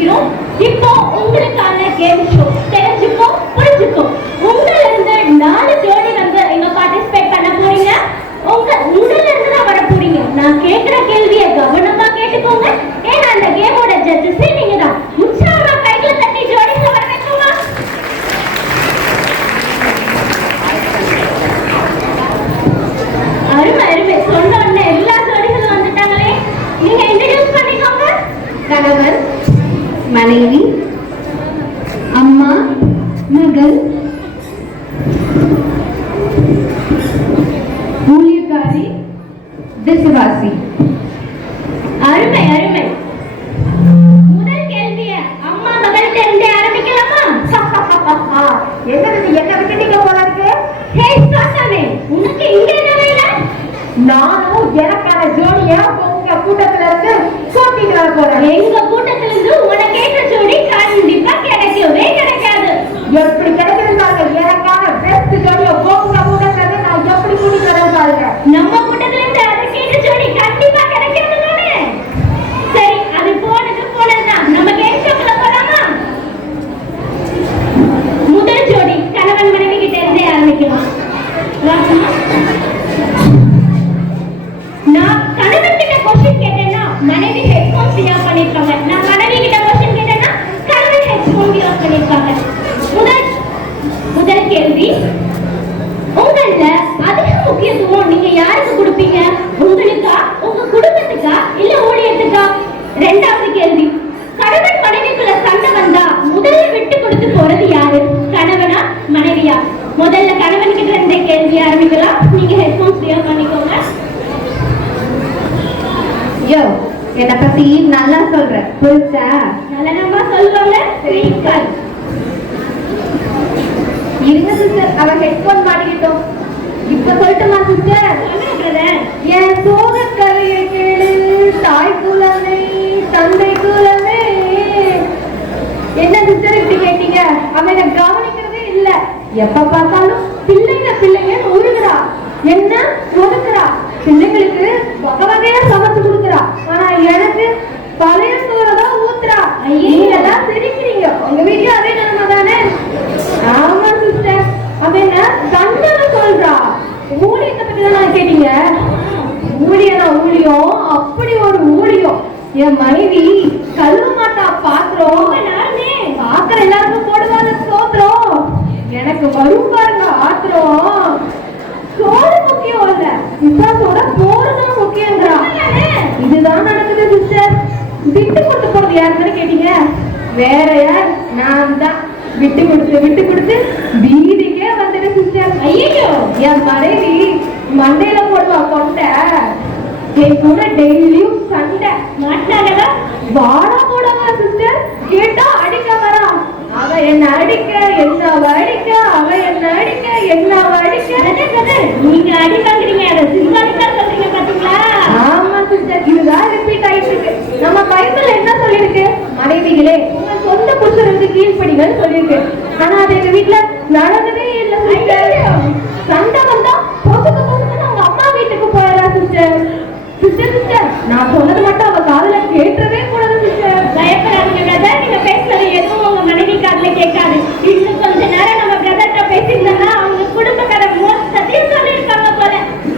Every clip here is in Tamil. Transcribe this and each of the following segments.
ஆரம்பிக்கிறோம். இப்போ உங்களுக்கான கேம் ஷோ. தெரிஞ்சுக்கோ, புரிஞ்சுக்கோ. உங்கள்ல இருந்து 4 ஜோடி வந்து இங்க பார்ட்டிசிபேட் பண்ண போறீங்க. உங்கள்ல இருந்து தான் வர போறீங்க. நான் கேட்கிற கேள்வியை கவனமா கேட்டுக்கோங்க. ஏன்னா அந்த கேமோட ஜட்ஜஸே நீங்க தான். உற்சாகமா கைகளை தட்டி ஜோடிகளை வர வைக்கோங்க. அருமை அருமை. சொன்ன உடனே எல்லா ஜோடிகளும் வந்துட்டாங்களே. நீங்க இன்ட்ரோடியூஸ் பண்ணிக்கோங்க. கணவன், மனைவி, அம்மா, மகள், ஊழியக்காரி, விசுவாசி. அருமை அருமை. முதல் கேள்விய அம்மா மகள்கிட்ட இருந்தே ஆரம்பிக்கலாமா? என்ன விட்டுட்டீங்க போல இருக்கு. ஹே சாத்தானே, உனக்கு இங்க என்ன வேலை? நானும் எனக்கான ஜோடிய உங்க கூட்டத்துல இருந்து கூட்டிட்டு வர போறேன். எங்க கூட்டத்துல இருந்து உனக்கு கேட்ட ஜோடி கண்டிப்பா கிடைக்கவே கிடைக்காது. எப்படி கிடைக்கிறாங்க? எனக்கான பெஸ்ட் ஜோடிய உங்க கூட்டத்துல இருந்து நான் எப்படி கூட்டிட்டு வரேன் பாருங்க. நம்ம கூட்டத்துல இருந்து அதை கேட்ட ஜோடி கண்டிப்பா கிடைக்கிறது தானே? சரி, அது போனதுதான். நம்ம கேம் ஷோக்குள்ள போலாமா? முதல் ஜோடி கணவன் மனைவி கிட்ட இருந்தே ஆரம்பிக்கலாம். நான் கணவன் கிட்ட क्वेश्चन கேட்டேன்னா மனைவி ஹெட்போன் ஆஃப் பண்ணிருக்காங்க. நான் மனைவி கிட்ட क्वेश्चन கேட்டேன்னா கணவன் ஹெட்போன் ஆஃப் பண்ணிருக்காங்க. முதல் கேள்வி, உங்கள அதிக முக்கியத்துவம் நீங்க யாருக்கு கொடுப்பீங்க? உங்களுக்கா, உங்க குடும்பத்துக்கா, இல்ல ஊழியத்துக்கா? இரண்டாவது கேள்வி, கணவன் மனைவிக்குள்ள சண்டை வந்தா முதல்ல விட்டு கொடுத்து போறது யாரு? கணவனா, மனைவியா? முதல்ல கணவன் கிட்ட இருந்த கேள்வி ஆரம்பிக்கலாம். நீங்க ஹெட்போன்ஸ் ஆஃப் பண்ணிக்கோங்க. யோ, என்ன பத்தி நல்லா சொல்ற, புரிச்சா? நல்லமா சொல்லுவாங்க. இருங்க சிஸ்டர், அவ ஹெட்போன் மாட்டிக்கிட்டோம். இப்ப சொல்லட்டுமா சிஸ்டர்? என் சோக கதையை கேளு, தாய் குலமே, தந்தை குலமே. என்ன சிஸ்டர் இப்படி கேட்டீங்க? அவன் என்ன கவனிக்கிறதே இல்ல. எப்ப பார்த்தாலும் பிள்ளைங்க உருகுறா, என்ன ஒதுக்குறா. பிள்ளைங்களுக்கு வகை வகையா சமைச்சு கொடுக்குறா. ஆனா எனக்கு பழைய சோறதான் ஊத்துறா. நீங்கதான் சிரிக்கிறீங்க. உங்க வீட்லயும் அதே நிலைமை தானே? ஆமா சிஸ்டர். அவன் என்ன தண்டனை சொல்றா. ஊழியத்தை பத்தி தான் கேட்டீங்க. ஊழியம் அப்படி ஒரு ஊழியம். என் மனைவி கழுவ மாட்டா பாத்திரம். பாத்திரம் எல்லாருக்கும் போடுவாங்க சோத்திரம். எனக்கு வரும் பாருங்க ஆத்திரம். சோறு முக்கியம் இல்ல, விசுவாசோட போறதும் முக்கியம்ன்றா. இதுதான் நடக்குது சிஸ்டர். விட்டு கொடுத்து போறது யாருன்னு கேட்டீங்க? வேற யார்? நான் தான். விட்டு கொடுத்து வீதிக்கே வந்துடு சிஸ்டர். ஐயோ, என் மனைவி மண்டையில போடுவா கொண்ட. என் கூட டெய்லியும் சண்டை. மாட்டாங்களா? வாடா போடவா சிஸ்டர்? கேட்டா அடிக்க வரா. அவ என்ன அடிக்க, என்னவ அடிக்க, அவ என்ன அடிக்க, என்னவ அடிக்க. நீங்க அடி வாங்குறீங்க, அதை சிம்பாலிக்கா சொல்றீங்க பாத்தீங்களா? ஆமா சிஸ்டர், இதுதான் ரிப்பீட் ஆயிட்டு இருக்கு. நம்ம பைபிள் என்ன சொல்லிருக்கு? மனைவிகளே உங்க சொந்த புருஷனுக்கு கீழ்ப்படிங்கன்னு சொல்லிருக்கு. ஆனா அது எங்க வீட்டுல நடந்ததே இல்ல சிஸ்டர். சண்டை வந்தா பொசுக்கு அவங்க அம்மா வீட்டுக்கு போயிடறா சிஸ்டர். சிஸ்டர் நான் சொன்னது மட்டும் அவ காதுல கேட்டவே கூடாது சிஸ்டர். பயப்படாதீங்க பிரதர், நீங்க பேசுறது எதுவும் உங்க மனைவி காதுல கேட்காது. இன்னும் கொஞ்ச நேரம் நம்ம பிரதர்ட்ட பேசியிருந்தோம்னா அவங்க குடும்பக்கார மொத்தத்தையும் சொல்லியிருக்காங்க போல.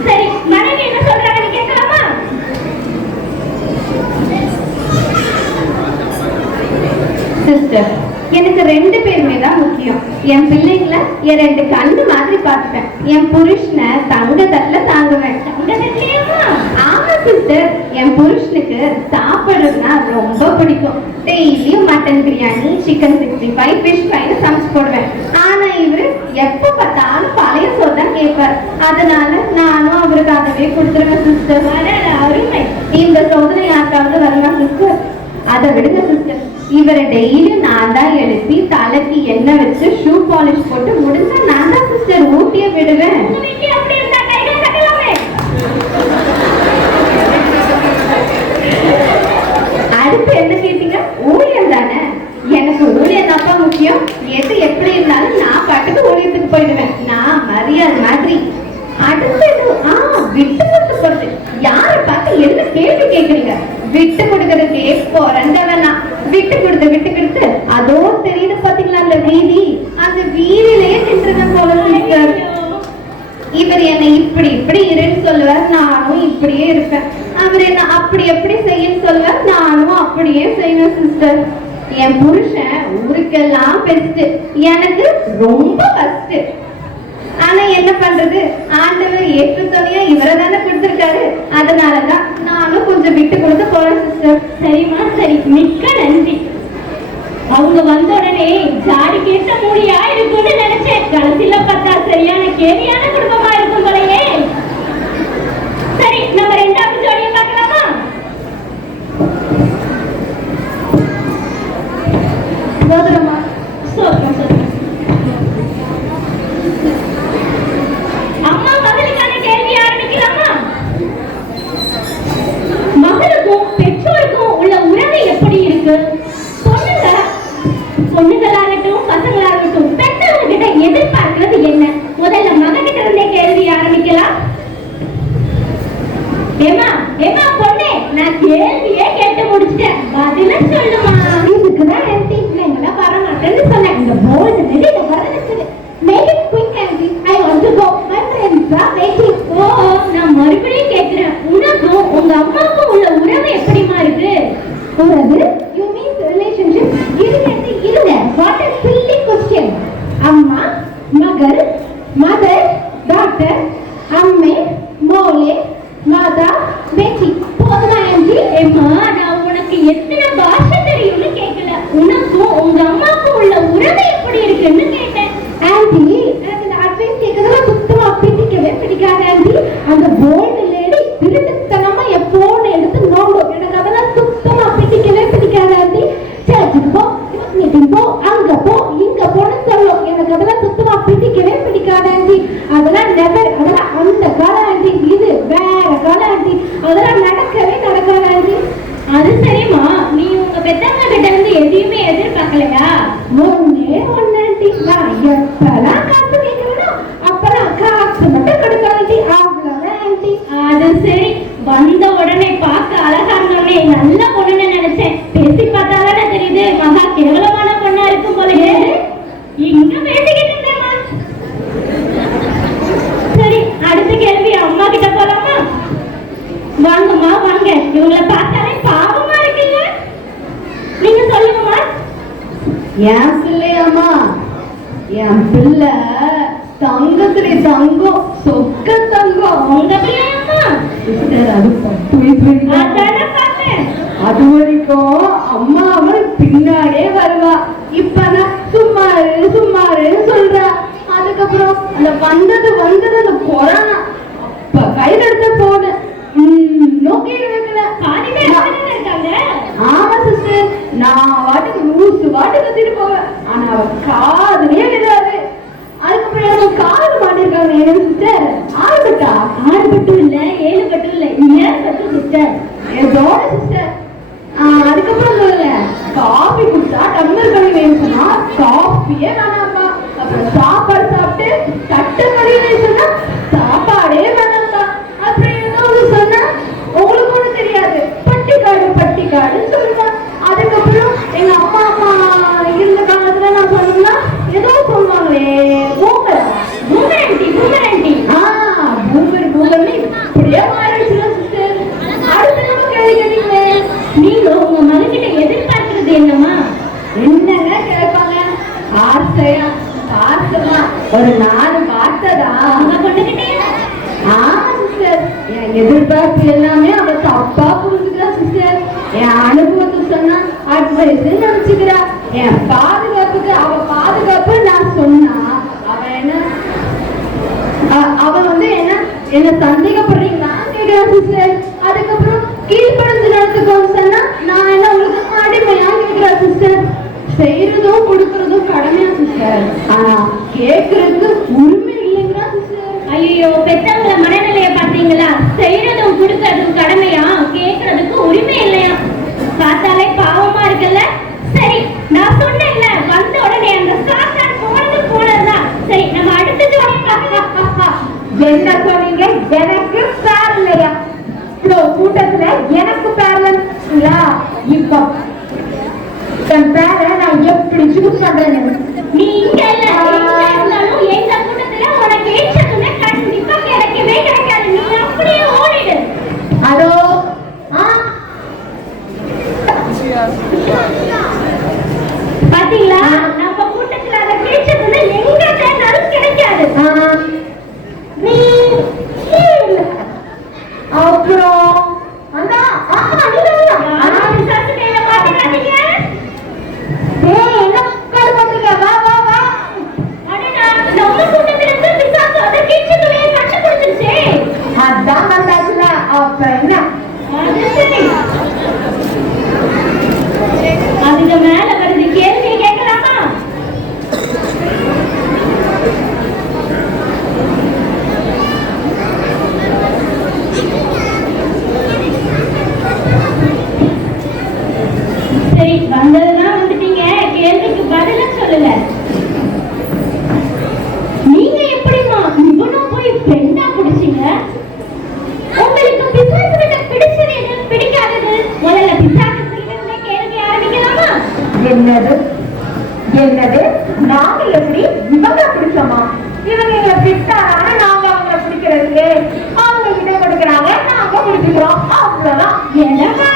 சரி, மனைவி என்ன சொல்றாங்கன்னு கேட்கலாமா? சிஸ்டர், எனக்கு 2 பேருமே தான் முக்கியம். என் பிள்ளைங்களை என் 2 கண்ணு மாதிரி பார்த்துப்பேன். என் புருஷனை தங்க தட்டுல தாங்குவேன். ஆமா சிஸ்டர், என் புருஷனுக்கு சாப்பிடுறதுனா ரொம்ப பிடிக்கும். டெய்லியும் மட்டன் பிரியாணி, சிக்கன் 65, ஃபிஷ் ஃப்ரைன்னு சமைச்சு போடுவேன். ஆனா இவரு எப்ப பார்த்தாலும் பழைய சோறு தான் கேட்பார். அதனால நானும் அவருக்கு அதவே கொடுத்துருவேன் சிஸ்டர். அருமை. இந்த சோதனை யாருக்காவது வரலாம் சிஸ்டர்? அதை விடுங்க சிஸ்டர், இவரை டெய்லி நான் தான் எழுப்பி தலைக்கு எண்ணெய் வச்சு ஷூ பாலிஷ் போட்டு முடிஞ்சா நான் தான் சிஸ்டர் ஊட்டிய விடுவேன். அடுத்து என்ன கேட்டீங்க? ஊழியம் தானே. எனக்கு ஊழியம் தான்ப்பா முக்கியம். எது எப்படி இருந்தாலும் நான் பாட்டுக்கு ஊழியத்துக்கு போயிடுவேன். நான் மரியாதை மாதிரி. அடுத்தது விட்டு கொடுத்து போறது. யாரை பார்த்து என்ன கேள்வி கேட்குறீங்க? விட்டு கொடுக்கறதுக்கு பிறந்தவனா விட்டு கொடுத்து அதோ தெரியுது பாத்தீங்களா அந்த வீதியிலேயே நின்றுதான் போல சிஸ்டர். இவர் என்னை இப்படி இருன்னு சொல்லுவார், நானும் இப்படியே இருப்பேன். அவர் என்ன அப்படி எப்படி செய்யன்னு சொல்லுவார், நானும் அப்படியே செய்வேன் சிஸ்டர். என் புருஷன் ஊருக்கெல்லாம் பெஸ்ட், எனக்கு ரொம்ப ஃபர்ஸ்ட். ஆனா என்ன பண்றது, ஆண்டவர் ஏற்று துணையா இவரை தானே கொடுத்திருக்காரு. அதனாலதான் நானும் கொஞ்சம் விட்டு கொடுத்து போறேன் சிஸ்டர். சரிம்மா சரி, மிக்க நன்றி. அவங்க வந்த உடனே ஜாடி கேட்ட மூடியா இருக்கும்னு நினைச்சேன். கடைசியில பார்த்தா சரியான கேலியான குடும்பமா இருக்கும் போலயே. சரி, நம்ம ரெண்டாவது ஜோடியை பார்க்கலாமா? சோதரமா சொல்றேன். அம்மா, மகளுக்கான கேள்வி ஆரம்பிக்கலாமா? மகளுக்கும் பெற்றோருக்கும் உள்ள உறவு எப்படி இருக்கு? பொண்ணுகளாகட்டும் பசங்களாகட்டும் பெற்றவங்க கிட்ட எதிர்பார்க்கிறது என்ன? முதல்ல மகன்கிட்ட இருந்தே கேள்வி ஆரம்பிக்கலாம். ஏமா பொண்ணே, நான் கேள்வியே கேட்டு முடிச்சிட்டேன், பதில சொல்லுமா. இதுக்குதான் ஆன்ட்டி நீங்களா வர மாட்டேன்னு சொன்னேன். இந்த போர்டு வெளியில வரதுக்கு make it quick aunty, I want to go, my friends are waiting. Oh, நான் மறுபடியும் கேக்குறேன், உனக்கும் உங்க அம்மாவுக்கும் உள்ள உறவு எப்படிமா இருக்கு? உறவு? You mean relationship? இருங்க, வாட் a silly question. அம்மா, மகள், மதர், டாக்டர், அம்மே, மோலே, மாதா, பேச்சி. போதுமா ஆன்ட்டி? ஏம்மா, நான் உனக்கு எத்தனை பாஷை தெரியும்னு கேட்கல, உனக்கும் உங்க அம்மாவுக்கும் உள்ள உறவு எப்படி இருக்குன்னு கேட்டேன். ஆன்ட்டி, எனக்கு இந்த அட்வைஸ் கேட்கறதுல சுத்தமா பிடிக்காது ஆன்ட்டி. அந்த போல்டு லேடி திருட்டுத்தனமா என் போன் எடுத்து நோண்டும். எனக்கு அதெல்லாம் சுத்தமா பிடிக்காது ஆன்ட்டி. சர்ச்சுக்கு போ, மீட்டிங் போ, அங்க போ, இங்க போன்னு சொல்லும். எனக்கு அதெல்லாம் சுத்தமா பிடிக்காது ஆன்ட்டி. அதெல்லாம் நெவர், அதெல்லாம் அந்த காலம் ஆன்ட்டி. இது வேற காலம் ஆன்ட்டி. அதெல்லாம் நடக்காது ஆன்ட்டி. அது சரிம்மா, நீ உங்க பெத்தவங்க கிட்ட இருந்து எதையுமே எதிர்பார்க்கலையா? ஒண்ணு ஆன்ட்டி, நான் எப்பெல்லாம் காசு கேட்கிறேனோ அப்பெல்லாம் காசு மட்டும் கொடுக்க ஆன்ட்டி. அவ்வளவுதான் ஆன்ட்டி. அது சரி, வந்த உடனே பார்க்க அழகா இருந்தோடனே நல்ல பொண்ணுன்னு நினைச்சேன். பேசி பார்த்தாதானே தெரியுது மகா கேவலமான பொண்ணா இருக்கும் போலயே. இங்க பேசிக்கிட்டு இருந்தேம்மா. சரி, அடுத்த கேள்வி அம்மா கிட்ட போலாமா? வாங்கம்மா வாங்க, இவங்களை பார்த்தாலே பாவமா இருக்கீங்க. நீங்க சொல்லுங்கம்மா. என் பிள்ளையாமா, என் பிள்ளை தங்கத்திலே தங்கம், சொக்க தங்கம். உங்க பிள்ளையம்மா? அது 10 வயசு அதானே பார்த்தேன். அது வரைக்கும் அம்மா அவள் பின்னாடியே வருவா. இப்ப நான் சும்மாரு சொல்றா. அதுக்கப்புறம் அந்த வந்தது அந்த கொரோனா, அப்ப கையில எடுத்த போன நோக்கி வைக்கல. பாதி பேர் இருக்காங்க. ஆமா சிஸ்டர், நான் வாட்டுக்கு லூசு வாட்டு கத்திட்டு போவேன். ஆனா அவ காதுலயே விடாது. அதுக்கப்புறம் எனக்கு காது மாட்டிருக்காங்க. என்ன சிஸ்டர், 6 பட்டு இல்ல 7 பட்டு இல்ல 7 பட்டு சிஸ்டர், ஏதோட சிஸ்டர். அதுக்கப்புறம் சொல்லுங்க, காஃபி குடிச்சா டம்ளர் கழுவி வேணும் சொன்னா காஃபியே வேணாம்பா. அப்புறம் சாப்பாடு சாப்பிட்டு தட்டு கழுவி சொன்னா சாப்பாடே வேணாம்பா. அப்புறம் ஏதோ ஒண்ணு சொன்னா உங்களுக்கு ஒண்ணு தெரியாது, பட்டிக்காடுன்னு சொல்லுவா. அதுக்கப்புறம் எங்க அம்மா இருந்த காலத்துல நான் சொன்னா ஏதோ சொல்லுவாங்களே, பூமர் இப்படியே மாறிடுச்சுல சிஸ்டர். அடுத்து நம்ம கேள்வி கேட்டீங்களே, நீங்க உங்க மகன்கிட்ட எதிர்பார்க்கிறது என்னம்மா? என்னங்க கேட்பாங்க? ஆசையா பாசமா ஒரு 4 பார்த்ததா உங்க பொண்ணுகிட்டயா? ஆமா சிஸ்டர், என் எதிர்பார்ப்பு எல்லாமே அவ தப்பா புரிஞ்சுக்கிறா சிஸ்டர். என் அனுபவத்தை சொன்னா அட்வைஸ் நினைச்சுக்கிறா. என் பாதுகாப்புக்கு அவ பாதுகாப்பு நான் சொன்னா அவ வந்து என்ன சந்தேகப்படுறீங்களா கேட்கிறா சிஸ்டர். அதுக்கப்புறம் கீழ்படிஞ்சு நடத்துக்கோன்னு சொன்னா நான் என்ன உங்களுக்கு அடிமையா கேட்கிறா சிஸ்டர். செய்யறதும் கொடுக்கறதும் கடமையா சிஸ்டர், ஆனா கேட்கறதுக்கு உரிமை இல்லைங்கிறா சிஸ்டர். ஐயோ, பெத்தவங்கள மனநிலைய பாத்தீங்களா? செய்யறதும் கொடுக்கறதும் கடமையா, கேட்கறதுக்கு உரிமை இல்லையா? பார்த்தாலே பாவமா இருக்குல்ல. சரி, நான் சொன்னேன்ல, வந்த உடனே அந்த சாத்தான் போனதுதான். சரி, நம்ம அடுத்த ஜோடி பார்க்கலாம். என்ன சொன்னீங்க? எனக்கு பேர் இல்லையா? இவ்வளவு கூட்டத்துல எனக்கு பேர் இல்ல. இப்ப என் பேரை நான் எப்படி சூஸ் பண்றேன்னு. நீ இங்க இல்ல எங்க இருந்தாலும் எங்க கூட்டத்துல உனக்கு ஏற்றதுன்னா கண்டிப்பா கிடைக்கவே கிடைக்காது. நீ அப்படியே ஓடிடு. அதோ பாத்தீங்களா நம்ம கூட்டத்துல அதை கேட்டதுன்னா எங்க தேடினாலும் கிடைக்காது. நீ அப்புறம் அந்த பிசாசு கையில மாட்டிக்காதீங்க. என்ன உட்காரு பண்றீங்க? வா வா வா. அடடா, நம்ம கூட்டத்துல இருந்து பிசாசு அதை கேட்டதுலயே கண்டுபிடிச்சிருச்சே. அதான் வந்தாச்சுல. அப்ப என்ன? அது சரி. அதுக்கு மேல வருது, கேள்வியை கேட்கலாமா? சரி, வந்ததுதான் வந்துட்டீங்க. கேள்விக்கு பதில சொல்லுங்க. நீங்க எப்படிமா இவனும் போய் ஃப்ரெண்டா பிடிச்சீங்க? உங்களுக்கு பிசாசு கிட்ட பிடிச்சது எது, பிடிக்காதது? முதல்ல பிசாசு கிட்ட கேள்வி ஆரம்பிக்கலாமா? என்னது என்னது? நாங்க எப்படி இவங்க பிடிச்சோமா? இவங்க எங்களை பிடிச்சாரான நாங்க அவங்களை பிடிக்கிறதுக்கு அவங்க இதை கொடுக்குறாங்க, நாங்க பிடிச்சிக்கிறோம். அவ்வளவுதான். என்னமா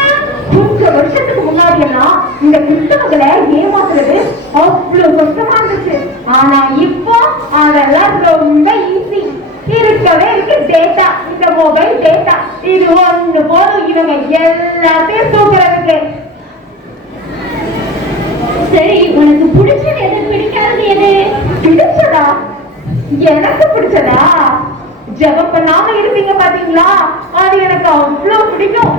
கொஞ்சம் வருஷத்துக்கு முன்னாடி எல்லாம் இந்த கிறிஸ்தவங்களை ஏமாத்துறது அவ்வளவு கஷ்டமா இருந்துச்சு. ஆனா இப்போ அதெல்லாம் ரொம்ப ஈஸி. இருக்கவே இருக்கு டேட்டா, இந்த மொபைல் டேட்டா. இது ஒண்ணு போதும் இவங்க எல்லாத்தையும் தூக்குறதுக்கு. சரி, உனக்கு பிடிச்சது எது, பிடிக்காதது எது? பிடிச்சதா? எனக்கு பிடிச்சதா? ஜெபம் பண்ணாம இருப்பீங்க பாத்தீங்களா, அது எனக்கு அவ்வளவு பிடிக்கும்.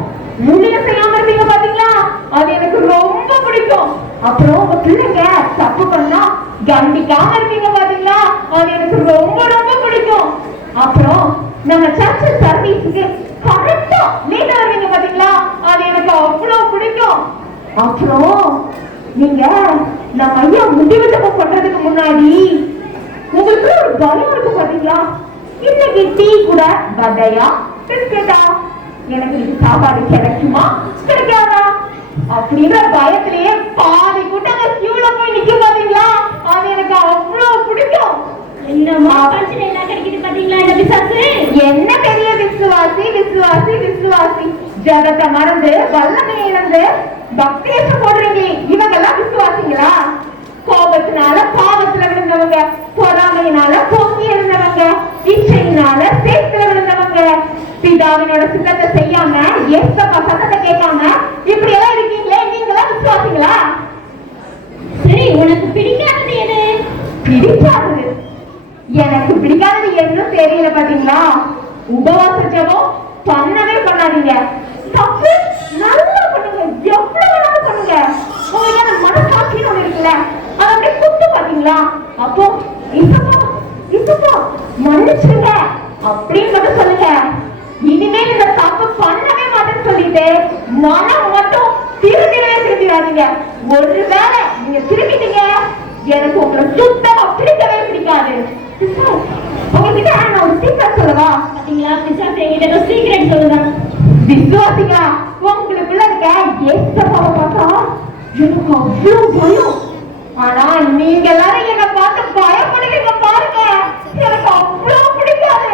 ஊழியம் செய்யாம இருப்பீங்க பாத்தீங்களா, அது எனக்கு ரொம்ப பிடிக்கும். அப்புறம் உங்க பிள்ளைங்க தப்பு பண்ணா கண்டிக்காம இருப்பீங்க பாத்தீங்களா, அது எனக்கு ரொம்ப ரொம்ப பிடிக்கும். அப்புறம் நம்ம சர்ச் சர்வீஸுக்கு கரெக்டா லேட்டா வருவீங்க பாத்தீங்களா, அது எனக்கு அவ்வளவு பிடிக்கும். அப்புறம் நீங்க நம்ம ஐயா முடிவு ஜெபம் பண்றதுக்கு முன்னாடி உங்களுக்கு ஒரு பயம் இருக்கு பாத்தீங்களா, இன்னைக்கு டீ கூட வடையா பிஸ்கெட்டா, எனக்கு இது சாப்பாடு கிடைக்குமா கிடைக்காதா அப்படின்ற பயத்திலேயே பாதி கூட்டாங்க கியூல போய் நிக்க பாத்தீங்களா, அது எனக்கு அவ்வளவு பிடிக்கும். என்னமா பிரச்சனை என்ன கிடைக்குது பாத்தீங்களா இந்த பிசாசு? என்ன பெரிய விசுவாசி விசுவாசி விசுவாசி, ஜகத்தை மறந்து வல்லமை இழந்து பக்தேசம் போடுறீங்க. இவங்க எல்லாம் விசுவாசிங்களா? கோபத்தினால பாவத்துல விழுந்தவங்க, பொறாமையினால பொங்கி இருந்தவங்க, இச்சையினால சேத்துல விழுந்தவங்க, பிதாவினோட சித்தத்தை செய்யாம ஏசப்பா சத்தத்தை கேட்காம இப்படி எல்லாம் இருக்கீங்களே, நீங்களா விசுவாசிங்களா? சரி, உனக்கு பிடிக்காதது எது? பிடிக்காதது எனக்கு பிடிக்காதது என்னன்னு தெரியல பாத்தீங்களா. உபவாச ஜெபம் பண்ணவே பண்ணாதீங்க. தப்பு நல்லா பண்ணுங்க, எவ்வளவு வேணாலும் பண்ணுங்க. உங்களுக்கு மனசாட்சின்னு ஒண்ணு இருக்குல்ல, அதை அப்படியே குத்து பாத்தீங்களா, அப்போ இசப்பா மன்னிச்சுங்க அப்படின்னு மட்டும் சொல்லுங்க. இனிமேல் இந்த தப்பு பண்ணவே மாட்டேன்னு சொல்லிட்டு மனம் மட்டும் திரும்பிடாதீங்க. ஒருவேளை நீங்க திரும்பிட்டீங்க, எனக்கு உங்களை சுத்தமா பிடிக்கவே பிடிக்காது. உங்ககிட்ட நான் ஒரு சீக்கிரம் சொல்லவா? பாத்தீங்களா, பிசாசு என்கிட்ட சீக்கிரம் சொல்லுதான். விசுவாசிங்களா, உங்களுக்குள்ள இருக்க ஏசப்பாவை பார்த்தா எனக்கு அவ்வளவு பயம். ஆனா நீங்க எல்லாரும் என்ன பார்த்து பயப்படுவீங்க பாருங்க, எனக்கு அவ்வளவு பிடிக்காது.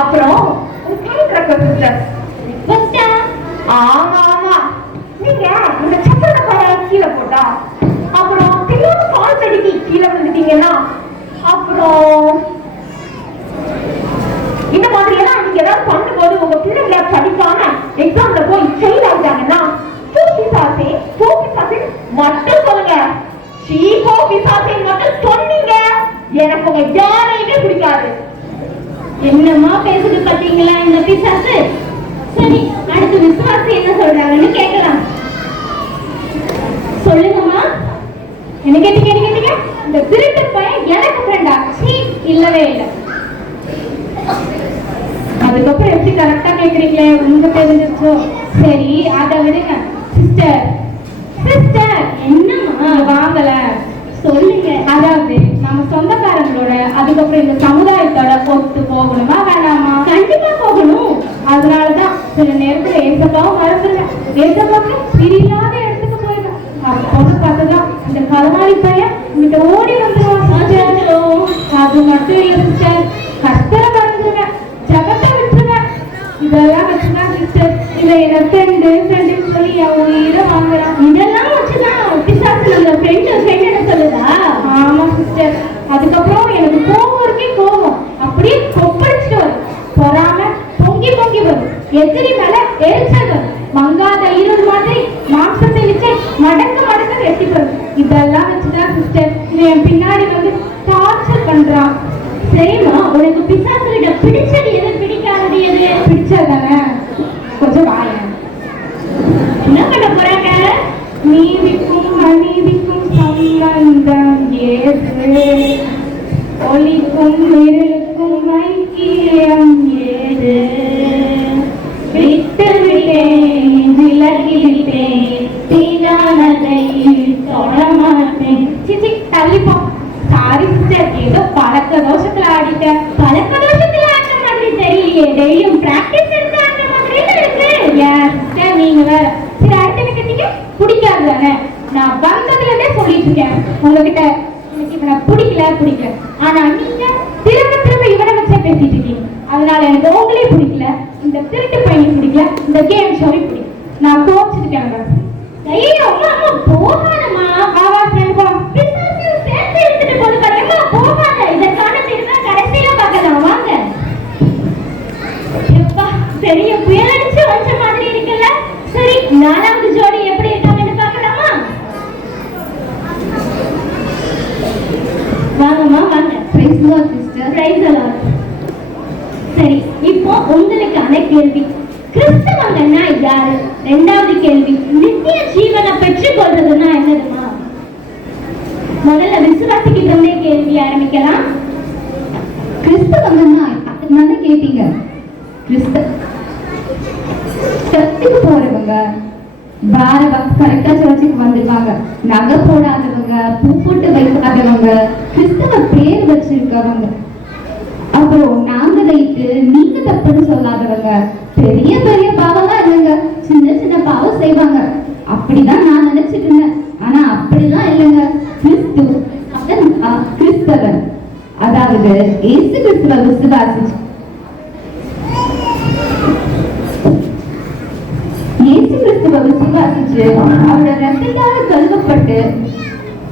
அப்புறம் ஆமா ஆமா, நீங்க இந்த சக்கரத்தை கீழே போட்டா, அப்புறம் தெரியாம கால் தடுக்கி கீழே விழுந்துட்டீங்கன்னா, அப்புறம் இந்த மாதிரி எல்லாம் நீங்க ஏதாவது பண்ணும்போது உங்க பிள்ளைங்க படிக்காம எக்ஸாம்ல போய் ஃபெயில் ஆயிட்டாங்கன்னா, மட்டும் சொல்லுங்க. மட்டும் சொன்னீங்க, எனக்கு உங்க யாரையுமே பிடிக்காது. என்னமா பேசுது பாத்தீங்களா இந்த பிசாசு? சரி, அடுத்து விசுவாசி என்ன சொல்றாங்கன்னு கேட்கலாம். சொல்லுங்கம்மா. என்ன கேட்டீங்க? இந்த திருட்டு பையன் எனக்கு ஃப்ரெண்டா? இல்லவே இல்லை. அதுக்கப்புறம் எப்படி கரெக்டா கேக்குறீங்களே, உங்க தெரிஞ்சிருச்சோ. சரி, அதை விடுங்க. சிஸ்டர் என்னம்மா வாங்கல சொல்லுங்க. அதாவது நம்ம சொந்தக்காரங்களோட அதுக்கப்புறம் இந்த சமுதாயத்தோட ஒத்து போகணுமா வேணாமா? கண்டிப்பா போகணும். அதனாலதான் சில நேரத்துல ஏசப்பாவும் மறந்துடுறேன். ஏசப்பாக்கு பிரியாத இடத்துக்கு போயிடும். அப்ப பொண்ணு பார்த்ததான் இந்த களவாளி பையன் இங்கிட்ட ஓடி வந்துருவான் சிஸ்டர். அது மட்டும் இல்ல சிஸ்டர், கர்த்தரை மறந்துருவேன், ஜபத்தை விட்டுருவேன். இதெல்லாம் வச்சுதான் சிஸ்டர் இதை என்ன ஃப்ரெண்டு சொல்லி என் உயிரை வாங்குறான். இதெல்லாம் வச்சுதான் பிசாசு நம்ம ஃப்ரெண்டு சொல்லுதா? ஆமா சிஸ்டர். அதுக்கப்புறம் எனக்கு கோபம் இருக்கே, கோபம் அப்படியே கொப்பளிச்சுட்டு வரும். பொறாம பொங்கி பொங்கி வரும். எதிரி மேல எரிச்சல் வரும். மங்காத இருள் மாதிரி மாம்சத்தை வச்சு மடக்க வெட்டி வரும். இதெல்லாம் வச்சுதான் சிஸ்டர் இவன் என் பின்னாடி வந்து டார்ச்சர் பண்றான். சரிம்மா, உனக்கு பிசாசுகிட்ட பிடிச்சது எது, பிடிக்காதது எது? பிடிச்சதானே, கொஞ்சம் வாயேன். என்ன பண்ண போறாங்க? நீதிக்கும் அநீதிக்கும் சம்பந்தம் ஏது, ஒளிக்கும் இருளுக்கும் ஐக்கியம் ஏது, விட்டு விட்டேன் விலகி விட்டேன் தீதானதை தொடமாட்டேன். சிச்சி தள்ளிப்போ. சாரி சிஸ்டர், ஏதோ பழக்க தோஷத்துல ஆடிட்டேன். பழக்க தோஷத்துல ஆடுற மாதிரி தெரியலையே. டெய்லியும் பிராக்டிஸ் எடுத்து ஆடுற மாதிரி இருக்கு. ஏன் சிஸ்டர் நீங்க வேற. சரி, அடுத்து எனக்கு நீங்க பிடிக்காது தானே? நான் வந்ததுல இருந்தே சொல்லிட்டு இருக்கேன் உங்ககிட்ட, எனக்கு இவனை பிடிக்கல. ஆனா நீங்க திரும்ப இவனை வச்சே பேசிட்டு இருக்கீங்க. அதனால எனக்கு உங்களே பிடிக்கல, இந்த திருட்டு பையனை பிடிக்கல, இந்த கேம் ஷோவை பிடிக்கல. நான் கோச்சிருக்கேன். ஐயோ அம்மா, அம்மா போகாதம்மா. ஆவா சேர்ப்பா. பிசாசையும் சேர்த்து எடுத்துட்டு போடுங்க. அம்மா போகாத. இதற்கான தீர்வை கடைசியில பார்க்கலாம் வாங்க. எப்பா, பெரிய புயல் அடிச்சு வச்ச மாதிரி இருக்குல்ல. சரி, 4வது ஜோடி எப்படி இருக்காங்கன்னு பார்க்கலாமா? வாங்கம்மா வாங்க. Praise the Lord sister. Praise the Lord. சரி, இப்போ உங்களுக்கான கேள்வி, கிறிஸ்தவங்கன்னா யாரு? 2வது கேள்வி, நித்திய ஜீவனை பெற்றுக் கொள்றதுன்னா என்னதுமா? முதல்ல விசுவாசிக்கிட்ட இருந்தே கேள்வி ஆரம்பிக்கலாம். கிறிஸ்தவங்கன்னா அதுக்கு கேட்டீங்க. சர்ச்சுக்கு போறவங்க, கரெக்டா சர்ச்சுக்கு வந்துருவாங்க, நகை போடாதவங்க, பூ போட்டு வைக்காதவங்க, கிறிஸ்தவ பேர் வச்சிருக்கவங்க, அப்புறம் நாங்க ரைட்டு நீங்க தப்புன்னு சொல்லாதவங்க, பெரிய பெரிய பாவம்லாம் இல்லைங்க, சின்ன பாவம் செய்வாங்க. அப்படிதான் நான் நினைச்சிட்டு இருந்தேன். ஆனா அப்படிலாம் இல்லைங்க. கிறிஸ்தவன் அதாவது இயேசு கிறிஸ்துவ விசுவாசிச்சு அவரோட ரத்தத்தால கழுவப்பட்டு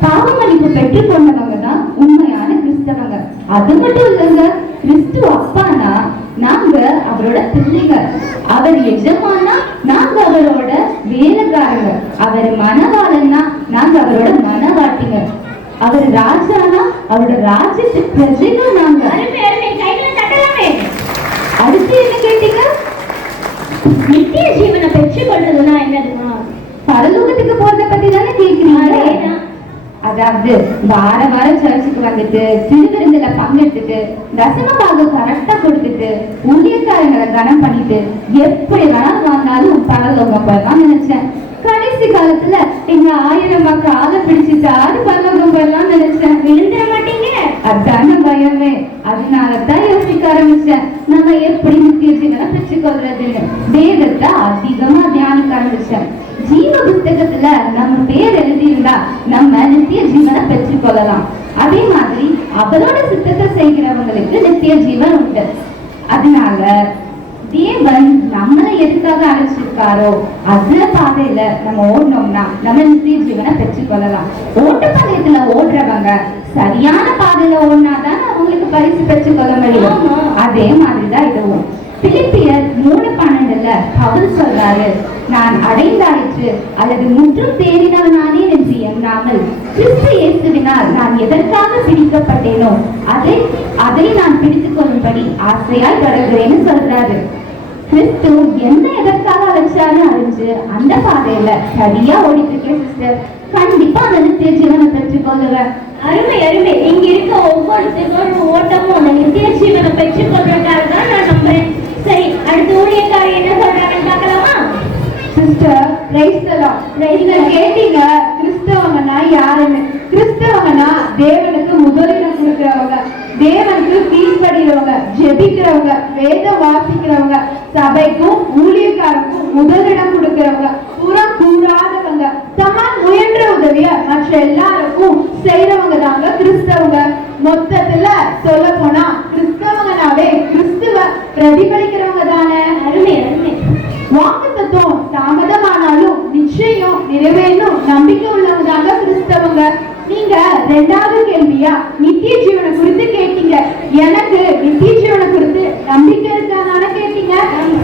பாவ மன்னிப்பு பெற்றுக் கொண்டவங்க தான் உண்மையான கிறிஸ்தவங்க. அது மட்டும் இல்லைங்க, கிறிஸ்து அப்பானா நாங்க அவரோட பிள்ளைங்க, அவர் எஜமானா நாங்க அவரோட வேலைக்காரங்க, அவர் மனவாளன்னா நாங்க அவரோட மனவாட்டிங்க, அவர் ராஜானா அவரோட ராஜ்யத்துக்கு பிரஜைகள் நாங்க. அடுத்து என்ன கேட்டீங்க? நித்திய ஜீவனை பெற்றுக் கொள்றதுன்னா என்னதுமா? பரலோகத்துக்கு போறத பத்தி தானே கேக்குறீங்க? அதாவது வாரம் சர்ச்சுக்கு வந்துட்டு திருவிருந்துல பங்கெடுத்துட்டு தசம பாகம் கரெக்டா கொடுத்துட்டு ஊழியக்காரங்களை கனம் பண்ணிட்டு எப்படி வேணாலும் வந்தாலும் பரலோகம் போயலாம் நினைச்சேன். கடைசி காலத்துல எங்க 1000 மக்கள் ஆளை பிடிச்சிட்டாரு பரலோகம் போயலாம் நினைச்சேன். விழுந்துட மாட்டீங்க? அதான பயமே. அதனாலதான் யோசிக்க ஆரம்பிச்சேன், நம்ம எப்படி நித்திய ஜீவனை பெற்றுக் கொள்றதுன்னு. வேதத்தை அதிகமா தியானிக்க ஆரம்பிச்சேன். ஜீவ புஸ்தகத்துல நம்ம பேர் எழுதியிருந்தா நம்ம நித்திய ஜீவனை பெற்றுக் கொள்ளலாம். அதே மாதிரி அவரோட சித்தத்தை செய்கிறவங்களுக்கு நித்திய ஜீவன் உண்டு. அதனால தேவன் நம்மளை எதுக்காக அழைச்சிருக்காரோ அதுல பாதையில நம்ம ஓடணும்னா நம்ம நித்திய ஜீவனை பெற்றுக் கொள்ளலாம். ஓட்டப்பாதையத்துல ஓடுறவங்க சரியான பாதையில ஓடினாதான் அவங்களுக்கு பரிசு பெற்றுக் கொள்ள முடியும். அதே மாதிரிதான் இதுவும். பிலிப்பியர் 3:12 பவுல் சொல்றாரு, நான் அடைந்தாயிற்று அல்லது முற்றும் தேறினவனானே என்று எண்ணாமல் கிறிஸ்து இயேசுவினால் நான் எதற்காக பிடிக்கப்பட்டேனோ அதை நான் பிடித்துக் கொள்ளும்படி ஆசையாய் தொடர்கிறேன்னு சொல்றாரு. கிறிஸ்து என்ன எதற்காக அழைச்சாரு அறிஞ்சு அந்த பாதையில சரியா ஓடிட்டு இருக்கேன் சிஸ்டர். கண்டிப்பா அந்த நித்திய ஜீவனை பெற்றுக் கொள்ளுவேன். அருமை அருமை. இங்க இருக்க ஒவ்வொருத்தரும் ஓட்டமும் அந்த நித்திய ஜீவனை பெற்றுக் கொள்றதுக்காக தான் நான் நம்புறேன். சரி, அடுத்த ஊழியக்காரர் என்ன சொல்றாங்கன்னு பார்க்கலாமா? Sister, praise the Lord. நீங்க கேட்டீங்க கிறிஸ்தவங்கன்னா யாருன்னு. கிறிஸ்தவங்கன்னா தேவனுக்கு முதலிடம் கொடுக்கிறவங்க, தேவனுக்கு கீழ்படிகிறவங்க, ஜெபிக்கிறவங்க, வேதம் வாசிக்கிறவங்க, சபைக்கும் ஊழியக்காரருக்கும் முதலிடம் கொடுக்கிறவங்க, புறம் கூறாதவங்க, தம்மால் முயன்ற உதவியை மற்ற எல்லாருக்கும் செய்யறவங்க தாங்க கிறிஸ்தவங்க. மொத்தத்துல சொல்ல போனா கிறிஸ்தவங்கனாவே கிறிஸ்துவ பிரதிபலிக்கிறவங்க தானே. அருமை அருமை. வாக்குத்தத்தம் தாமதமானாலும் நிச்சயம் நிறைவேறும் நம்பிக்கை உள்ளவங்க தாங்க கிறிஸ்தவங்க. நீங்க ரெண்டாவது கேள்வியா நித்திய ஜீவனை குறித்து கேட்டீங்க. எனக்கு நித்திய ஜீவனை குறித்து நம்பிக்கை இருக்கான்னு கேட்டீங்க.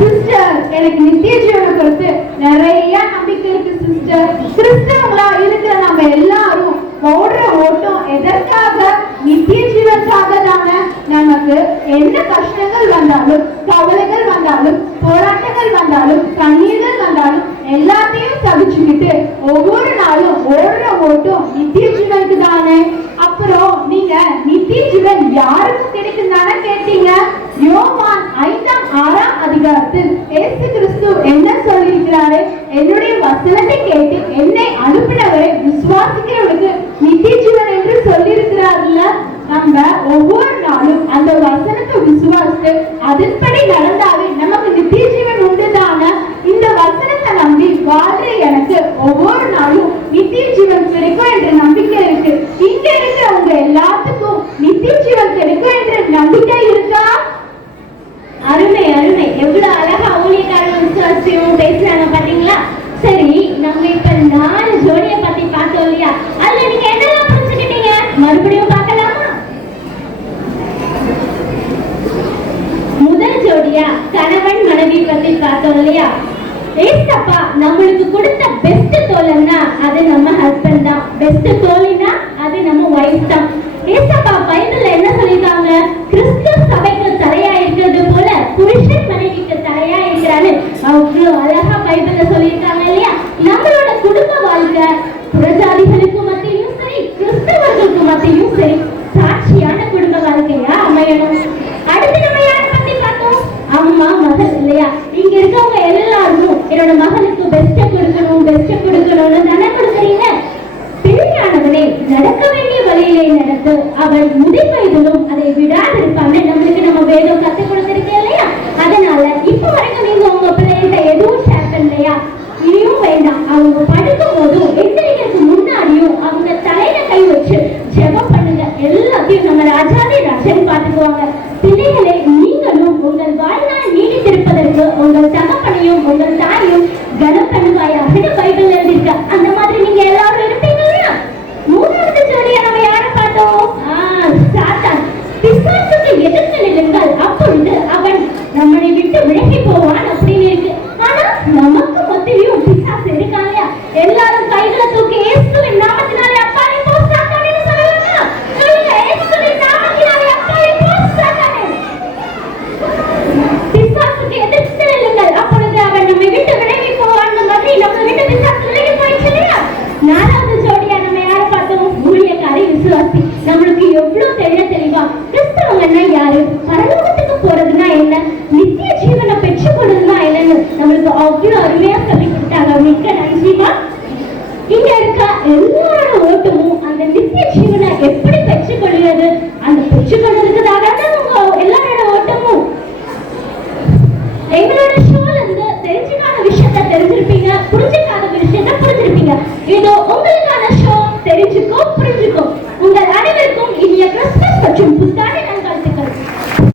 சிஸ்டர், எனக்கு நித்திய ஜீவனை குறித்து நிறைய நம்பிக்கை இருக்கு சிஸ்டர். கிறிஸ்தவங்களா இருக்கிற நம்ம எல்லாரும் ஓடுற ஓட்டம் எதற்காக? நித்திய ஜீவனுக்காக தானே. நமக்கு என்ன கஷ்டங்கள் வந்தாலும், கவலைகள் வந்தாலும், போராட்டங்கள் வந்தாலும், கண்ணீர்கள் வந்தாலும் எல்லாத்தையும் சகிச்சுக்கிட்டு ஒவ்வொரு நாளும் ஓடுற ஓட்டம் நித்திய ஜீவனுக்கு தானே. அப்புறம் நீங்க நித்திய ஜீவன் யாருக்கு கிடைக்கும் தானே கேட்டீங்க. யோவான் 5:6 அதிகாரத்தில் இயேசு கிறிஸ்து என்ன சொல்லியிருக்கிறாரு? என்னுடைய வசனத்தை கேட்டு என்னை அனுப்பினவரை விசுவாசிக்கிறவனுக்கு நித்திய ஜீவன் என்று சொல்லியிருக்கிறார்ல. நம்ம ஒவ்வொரு நாளும் அந்த வசனத்தை விசுவாசித்து அதன்படி நடந்தாவே நமக்கு நித்திய ஜீவன் உண்டுதானே. இந்த வசனத்தை நம்பி வாழ்ற எனக்கு ஒவ்வொரு நாளும் நித்திய ஜீவன் கிடைக்கும் என்ற நம்பிக்கை இருக்கு. இங்க இருக்கிறவங்க எல்லாத்துக்கும் நித்திய ஜீவன் கிடைக்கும் என்ற நம்பிக்கை இருக்கா? அருமை அருமை. எவ்வளவு அழகா ஊழியக்காரங்க விசுவாசியும் பேசுறாங்க பாத்தீங்களா? சரி, நம்ம இப்ப 4 ஜோடியை பத்தி பார்த்தோம் இல்லையா? அதுல நீங்க என்னெல்லாம் புரிஞ்சுக்கிட்டீங்க? மறுபடியும் பார்க்கலாமா? முதல் ஜோடியா கணவன் மனைவி பத்தி பார்த்தோம் இல்லையா? ஏசப்பா நம்மளுக்கு கொடுத்த பெஸ்ட் தோழன்னா அது நம்ம ஹஸ்பண்ட் தான். பெஸ்ட் தோழினா அது நம்ம வைஃப் தான். ஏசப்பா பைபிள்ல என்ன சொல்லிருக்காங்க? கிறிஸ்து சபைக்கு தலையா இருக்கிறது போல புருஷன் மனைவிக்கு தலையா இருக்கிறான்னு அவ்வளவு அழகா பைபிள்ல சொல்லியிருக்காங்க இல்லையா? நம்மளோட குடும்ப வாழ்க்கை புறஜாதிகளுக்கு மத்தியிலும் சரி, கிறிஸ்தவர்களுக்கு மத்தியிலும் சரி சாட்சியான குடும்ப வாழ்க்கையா அமையணும். அடுத்து நம்ம யாரை பத்தி பார்த்தோம்? அம்மா மகள் இல்லையா? இங்க இருக்கவங்க எல்லாரும் என்னோட மகனுக்கு பெஸ்ட் கொடுக்கணும்னு தானே கொடுக்குறீங்க. பிள்ளையானவனே நடக்க வேண்டிய வழியிலே நடத்து, அவன் முதிர்வயதிலும் அதை விடாதிருப்பான்னு நம்மளுக்கு நம்ம வேதம் கத்துக் கொடுத்திருக்கேன் இல்லையா? அதனால இப்ப வரைக்கும் நீங்க உங்க பிள்ளைகிட்ட எதுவும் ஷேர் பண்ணலையா? இனியும் வேண்டாம். அவங்க படுக்கும் போதும் எந்திரிக்கிறதுக்கு முன்னாடியும் அவங்க தலையில கை வச்சு ஜெபம் பண்ணுங்க. எல்லாத்தையும் நம்ம ராஜாதி ராஜன் பார்த்துக்குவாங்க. பிள்ளைகளை நீங்களும் உங்கள் வாழ்நாள் நீடித்திருப்பதற்கு உங்கள் தகப்பனையும் உங்கள் தாயும் கனம் பண்ணுவாயாக பைபிள் எழுதியிருக்க. அந்த மாதிரி நீங்க எல்லாரும் இருப்பீங்க இல்லையா? மூணாவது ஜோடியா நம்ம யாரை பார்த்தோம்? சாத்தான். பிசாசுக்கு எதிர்த்து நில்லுங்கள், அப்பொழுது அவன் நம்மளை விட்டு விலகி போவான் அப்படின்னு இருக்கு. ஆனா நமக்கு மத்தியிலும் பிசாசு இருக்கான் இல்லையா? எல்லாரும் கைகளை தூக்கி இயேசுவின் நாமத்தினாலே அப்பாலே போ சாத்தானே சொல்லலாமா? சொல்லுங்க, இயேசுவின் நாமத்தினாலே அப்பாலே போ சாத்தானே. பிசாசுக்கு எதிர்த்து நில்லுங்கள், அப்பொழுது அவன் நம்மை விட்டு விலகி போவான். மாதிரி நம்ம விட்டு பிசாசு விலகி போயிடுச்சு இல்லையா? நாலாவது ஜோடியா நம்ம யாரை பார்த்தோம்? ஊழியக்காரி விசுவாசி. நம்மளுக்கு எவ்வளவு தெளிவா கிறிஸ்தவங்கன்னா யாரு, பரலோகத்துக்கு போறதுன்னா என்ன, நித்திய ஜீவனை பெற்றுக்கொள்றதுன்னா என்னன்னு நம்மளுக்கு அவ்வளவு அருமையா சொல்லி கொடுத்தாங்க. மிக்க நன்றிமா. இங்க இருக்க எல்லாரோட ஓட்டமும் அந்த நித்திய ஜீவனை எப்படி பெற்றுக்கொள்கிறது, அந்த பெற்றுக்கொள்றதுக்காக தான் உங்க எல்லாரோட ஓட்டமும். எங்களோட ஷோல இருந்து தெரிஞ்சுக்காத விஷயத்த தெரிஞ்சிருப்பீங்க, புரிஞ்சுக்காத விஷயத்த புரிஞ்சிருப்பீங்க. இதோ